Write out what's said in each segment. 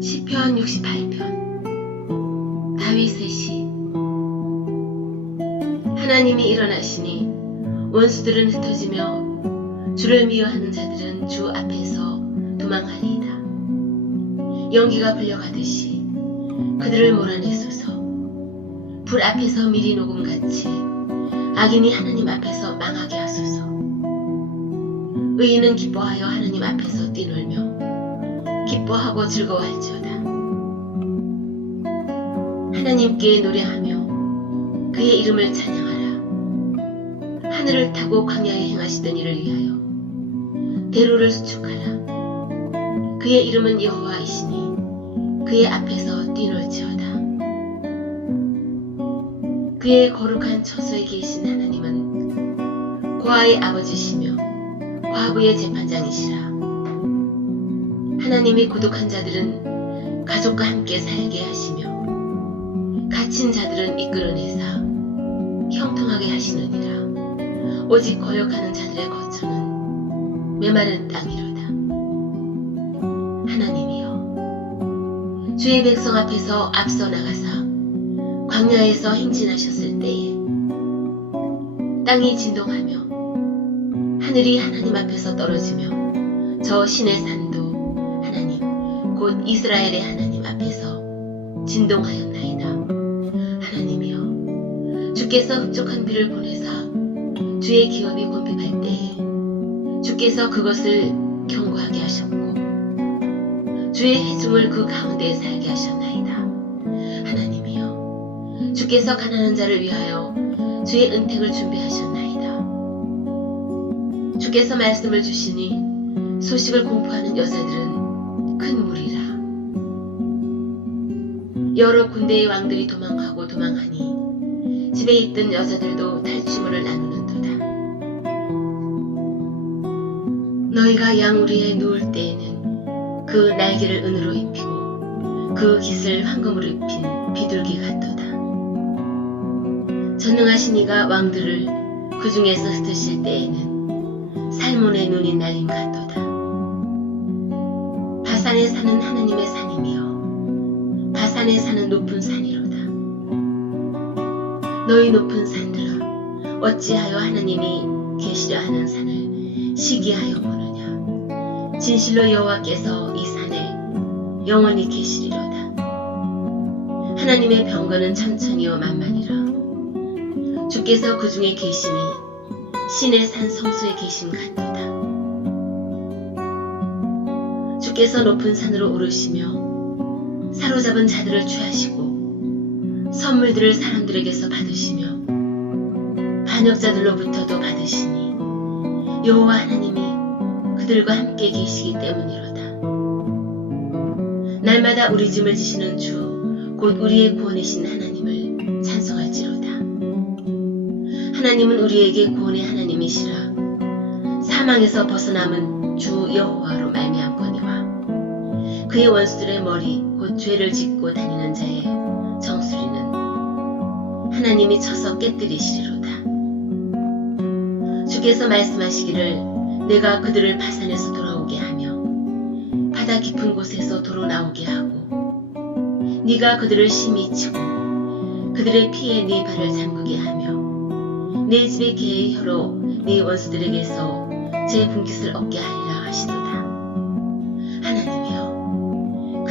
시편 68편. 다윗의 시. 하나님이 일어나시니 원수들은 흩어지며 주를 미워하는 자들은 주 앞에서 도망하리이다. 연기가 불려가듯이 그들을 몰아내소서. 불 앞에서 미리 녹음같이 악인이 하나님 앞에서 망하게 하소서. 의인은 기뻐하여 하나님 앞에서 뛰놀며 기뻐하고 즐거워할지어다. 하나님께 노래하며 그의 이름을 찬양하라. 하늘을 타고 광야에 행하시던 일을 위하여 대로를 수축하라. 그의 이름은 여호와이시니 그의 앞에서 뛰놀지어다. 그의 거룩한 처소에 계신 하나님은 고아의 아버지시며 과부의 재판장이시라. 하나님이 고독한 자들은 가족과 함께 살게 하시며 갇힌 자들은 이끌어내사 형통하게 하시느니라. 오직 거역하는 자들의 거처는 메마른 땅이로다. 하나님이여, 주의 백성 앞에서 앞서 나가사 광야에서 행진하셨을 때에 땅이 진동하며 하늘이 하나님 앞에서 떨어지며 저 신의 하나님 곧 이스라엘의 하나님 앞에서 진동하였나이다. 하나님이여 주께서 흡족한 비를 보내사 주의 기업이 곤핍할 때에 주께서 그것을 견고하게 하셨고 주의 해중을 그 가운데에 살게 하셨나이다. 하나님이여 주께서 가난한 자를 위하여 주의 은택을 준비하셨나이다. 주께서 말씀을 주시니 소식을 공포하는 여자들은 여러 군대의 왕들이 도망하고 도망하니 집에 있던 여자들도 탈취물을 나누는도다. 너희가 양우리에 누울 때에는 그 날개를 은으로 입히고 그 깃을 황금으로 입힌 비둘기 같도다. 전능하신 이가 왕들을 그 중에서 흩으실 때에는 살몬의 눈이 날림 같도다. 바산에 사는 하나님의 산이며 바 산에 사는 높은 산이로다. 너희 높은 산들아 어찌하여 하나님이 계시려 하는 산을 시기하여 보느냐 진실로 여호와께서 이 산에 영원히 계시리로다. 하나님의 병거는 천천히요 만만이라. 주께서 그 중에 계시니 신의 산 성수에 계신 같도다. 주께서 높은 산으로 오르시며 사로잡은 자들을 취하시고 선물들을 사람들에게서 받으시며 반역자들로부터도 받으시니 여호와 하나님이 그들과 함께 계시기 때문이로다. 날마다 우리 짐을 지시는 주 곧 우리의 구원이신 하나님을 찬송할지로다. 하나님은 우리에게 구원의 하나님이시라. 사망에서 벗어남은 주 여호와로 말미암거니와 그의 원수들의 머리 곧 죄를 짓고 다니는 자의 정수리는 하나님이 쳐서 깨뜨리시리로다. 주께서 말씀하시기를 내가 그들을 바산에서 돌아오게 하며 바다 깊은 곳에서 도로 나오게 하고 네가 그들을 심히 치고 그들의 피에 네 발을 잠그게 하며 내 집의 개의 혀로 네 원수들에게서 제 분깃을 얻게 하리라 하시도다.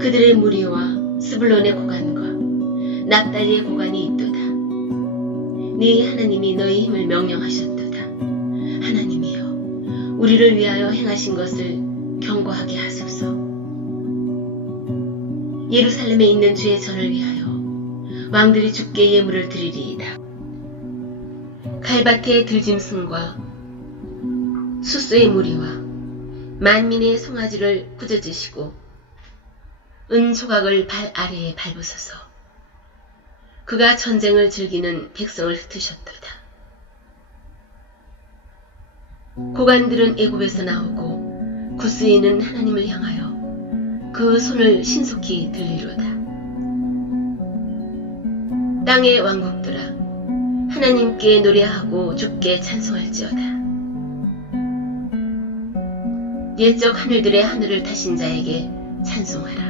그들의 무리와 스불론의 고관과 납달리의 고관이 있도다. 네 하나님이 너희 힘을 명령하셨도다. 하나님이여, 우리를 위하여 행하신 것을 경고하게 하소서. 예루살렘에 있는 주의 전을 위하여 왕들이 주께 예물을 드리리이다. 칼밭의 들짐승과 수수의 무리와 만민의 송아지를 꾸짖으시고 은 조각을 발 아래에 밟으소서. 그가 전쟁을 즐기는 백성을 흩으셨도다. 고관들은 애굽에서 나오고 구스이는 하나님을 향하여 그 손을 신속히 들리로다. 땅의 왕국들아 하나님께 노래하고 주께 찬송할지어다. 옛적 하늘들의 하늘을 타신 자에게 찬송하라.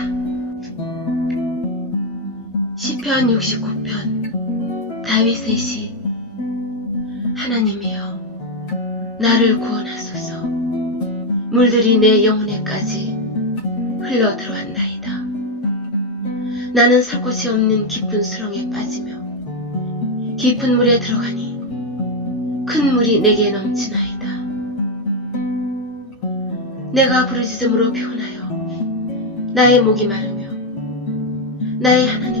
시편 69편 다윗의 시 하나님이여 나를 구원하소서 물들이 내 영혼에까지 흘러 들어왔나이다. 나는 살 곳이 없는 깊은 수렁에 빠지며 깊은 물에 들어가니 큰 물이 내게 넘치나이다. 내가 부르짖음으로 피곤하여 나의 목이 마르며 나의 바라서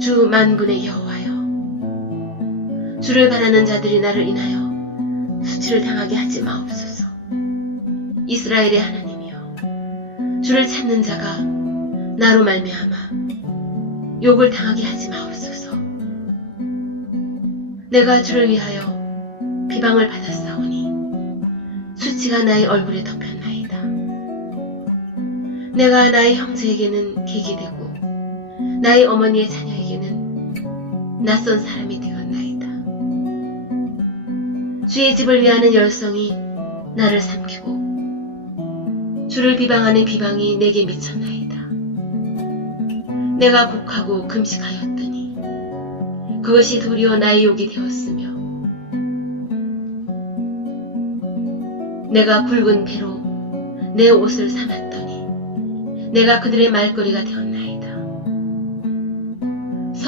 주 만군의 여호와여 주를 바라는 자들이 나를 인하여 수치를 당하게 하지 마옵소서. 이스라엘의 하나님이여 주를 찾는 자가 나로 말미암아 욕을 당하게 하지 마옵소서. 내가 주를 위하여 비방을 받았사오니 수치가 나의 얼굴에 덮였나이다. 내가 나의 형제에게는 객이 되고 나의 어머니의 자녀에게는 낯선 사람이 되었나이다. 주의 집을 위하는 열성이 나를 삼키고 주를 비방하는 비방이 내게 미쳤나이다. 내가 곡하고 금식하였더니 그것이 도리어 나의 욕이 되었으며 내가 굵은 배로 내 옷을 삼았더니 내가 그들의 말거리가 되었나이다.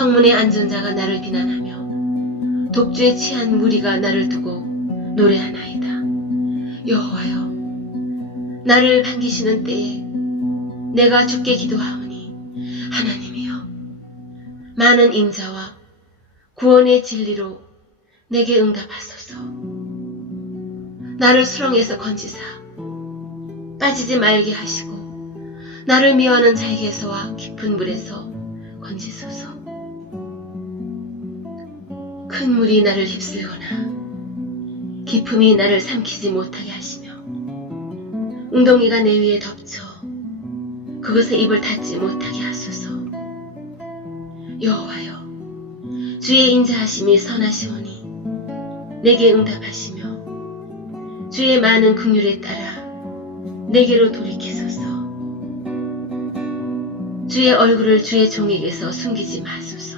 성문에 앉은 자가 나를 비난하며 독주에 취한 무리가 나를 두고 노래하나이다. 여호와여 나를 반기시는 때에 내가 주께 기도하오니 하나님이여 많은 인자와 구원의 진리로 내게 응답하소서 나를 수렁에서 건지사 빠지지 말게 하시고 나를 미워하는 자에게서와 깊은 물에서 건지소서 큰 물이 나를 휩쓸거나 기품이 나를 삼키지 못하게 하시며 웅덩이가 내 위에 덮쳐 그것에 입을 닫지 못하게 하소서. 여호와여 주의 인자하심이 선하시오니 내게 응답하시며 주의 많은 긍휼에 따라 내게로 돌이키소서. 주의 얼굴을 주의 종에게서 숨기지 마소서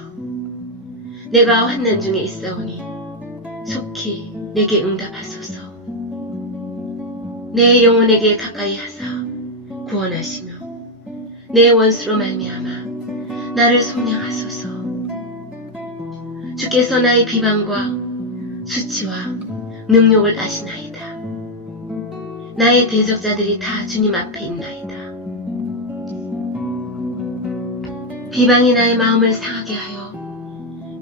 내가 환난 중에 있사오니 속히 내게 응답하소서. 내 영혼에게 가까이 하사 구원하시며 내 원수로 말미암아 나를 속량하소서. 주께서 나의 비방과 수치와 능욕을 아시나이다. 나의 대적자들이 다 주님 앞에 있나이다. 비방이 나의 마음을 상하게 하여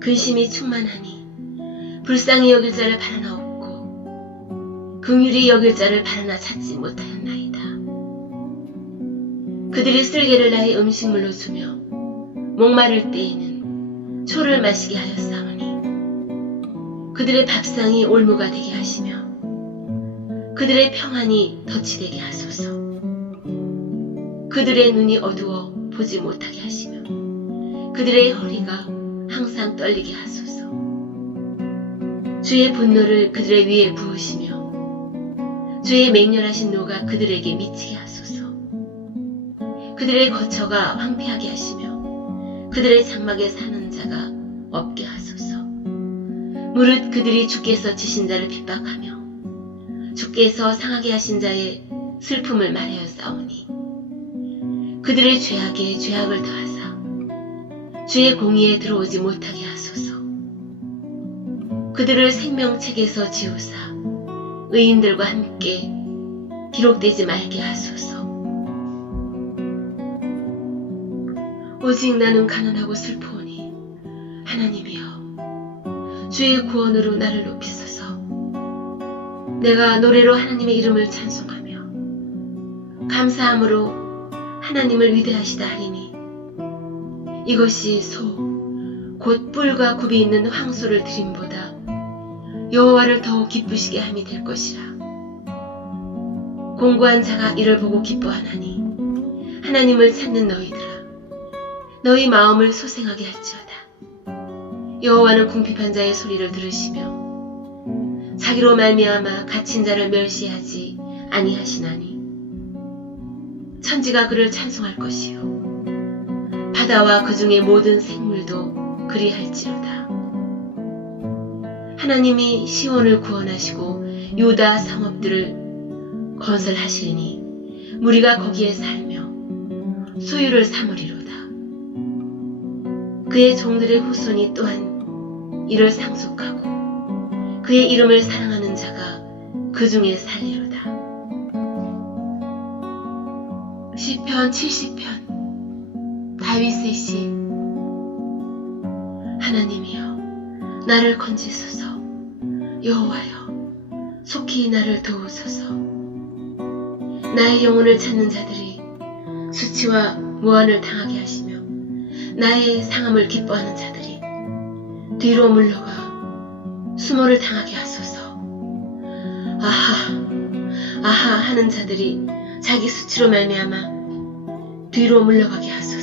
근심이 충만하니 불쌍히 여길 자를 바라나 없고 긍휼히 여길 자를 바라나 찾지 못하였나이다. 그들이 쓸개를 나의 음식물로 주며 목마를 때에는 초를 마시게 하였사오니 그들의 밥상이 올무가 되게 하시며 그들의 평안이 덧치되게 하소서. 그들의 눈이 어두워 보지 못하게 하시며 그들의 허리가 항상 떨리게 하소서. 주의 분노를 그들의 위에 부으시며 주의 맹렬하신 노가 그들에게 미치게 하소서. 그들의 거처가 황폐하게 하시며 그들의 장막에 사는 자가 없게 하소서. 무릇 그들이 주께서 지신 자를 핍박하며 주께서 상하게 하신 자의 슬픔을 말하여 싸우니 그들의 죄악에 죄악을 더하사 주의 공의에 들어오지 못하게 하소서. 그들을 생명책에서 지우사 의인들과 함께 기록되지 말게 하소서. 오직 나는 가난하고 슬프오니 하나님이여 주의 구원으로 나를 높이소서. 내가 노래로 하나님의 이름을 찬송하며 감사함으로 하나님을 위대하시다 하리니 이것이 소 곧 뿔과 굽이 있는 황소를 드림보다 여호와를 더욱 기쁘시게 함이 될 것이라. 공고한 자가 이를 보고 기뻐하나니 하나님을 찾는 너희들아 너희 마음을 소생하게 할지어다. 여호와는 궁핍한 자의 소리를 들으시며 자기로 말미암아 갇힌 자를 멸시하지 아니하시나니 천지가 그를 찬송할 것이요 바다와 그 중의 모든 생물도 그리할지로다. 하나님이 시온을 구원하시고 유다 성읍들을 건설하시리니 무리가 거기에 살며 소유를 삼으리로다. 그의 종들의 후손이 또한 이를 상속하고 그의 이름을 사랑하는 자가 그 중에 살리로다. 시편 70편 다윗의 시 하나님이여 나를 건지소서. 여호와여 속히 나를 도우소서. 나의 영혼을 찾는 자들이 수치와 무한을 당하게 하시며 나의 상함을 기뻐하는 자들이 뒤로 물러가 수모를 당하게 하소서. 아하 아하 하는 자들이 자기 수치로 말미암아 뒤로 물러가게 하소서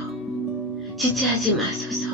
지체하지 마소서.